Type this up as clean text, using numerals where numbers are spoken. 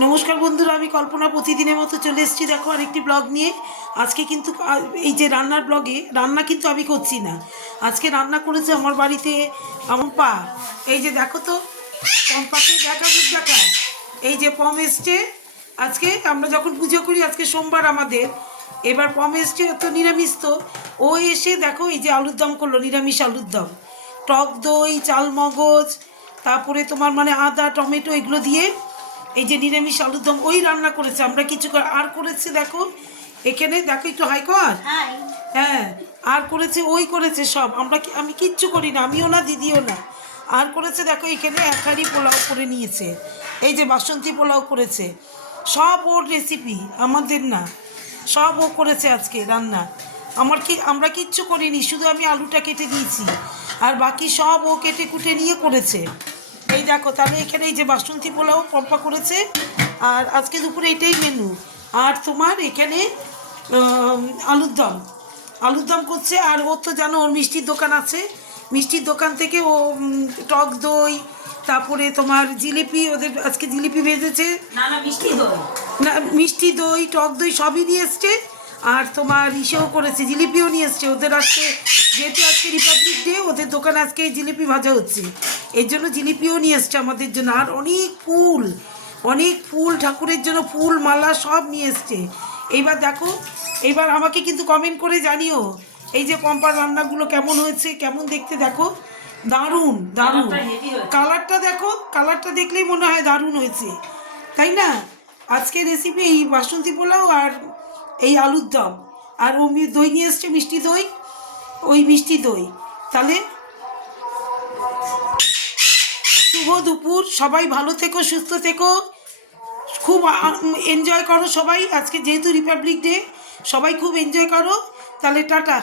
নমস্কার বন্ধুরা, আমি কল্পনা প্রতিদিনের মতো চলে এসেছি দেখো আরেকটি ব্লগ নিয়ে। আজকে কিন্তু এই যে রান্নার ব্লগে রান্না কিন্তু আমি করছি না। আজকে রান্না করেছে আমার বাড়িতে আমার পা। এই যে দেখো তো পম্পাকে দেখা। এই যে পম এসছে আজকে। আমরা যখন পুজো করি, আজকে সোমবার আমাদের, এবার পম এসছে তো নিরামিষ তো। ও এসে দেখো এই যে আলুর দম করলো, নিরামিষ আলুর দম, টক দই, চাল মগজ, তারপরে তোমার মানে আদা টমেটো এগুলো দিয়ে এই যে নিরামিষ আলুর দম ওই রান্না করেছে। আমরা কিছু আর করেছে দেখো এখানে, দেখো একটু হাই কর। হ্যাঁ, আর করেছে ওই করেছে সব। আমি কিচ্ছু করি না, আমিও না দিদিও না। আর করেছে দেখো এখানে এক হাঁড়ি পোলাও করে নিয়েছে। এই যে বাসন্তী পোলাও করেছে, সব ওর রেসিপি, আমাদের না। সব ও করেছে আজকে রান্না। আমরা কিচ্ছু করিনি, শুধু আমি আলুটা কেটে দিয়েছি, আর বাকি সব ও কেটে কুটে নিয়ে করেছে। এই দেখো তাহলে এখানে এই যে বাসন্তী পোলাও পম্পা করেছে, আর আজকে দুপুরে এটাই মেনু। আর তোমার এখানে আলুর দম করছে। আর ও তো জানো ওর মিষ্টির দোকান আছে, মিষ্টির দোকান থেকে ও টক দই, তারপরে তোমার জিলিপি, ওদের আজকে জিলিপি ভেজেছে। না, মিষ্টি দই টক দই সবই নিয়ে এসছে। আর তোমার ইসেও করেছে, জিলিপিও নিয়ে এসছে ওদের আজকে, যেহেতু আজকে রিপাবলিক ডে, ওদের দোকানে আজকে জিলিপি ভাজা হচ্ছে, এর জন্য জিলিপিও নিয়ে এসছে আমাদের জন্য। আর অনেক ফুল ঠাকুরের জন্য, ফুল মালা সব নিয়ে এসছে। এইবার দেখো, এইবার আমাকে কিন্তু কমেন্ট করে জানিও এই যে পম্পার রান্নাগুলো কেমন হয়েছে, কেমন দেখতে। দেখো দারুণ দারুণ কালারটা, দেখো কালারটা দেখলেই মনে হয় দারুণ হয়েছে, তাই না? আজকে রেসিপি এই বাসন্তী পোলাও আর এই আলুর দম। আর ও দই নিয়ে এসছে, মিষ্টি দই, ওই মিষ্টি দই। তাহলে শুভ দুপুর, সবাই ভালো থেকো, সুস্থ থেকো, খুব এনজয় করো সবাই। আজকে যেহেতু রিপাবলিক ডে, সবাই খুব এনজয় করো। তাহলে টাটা।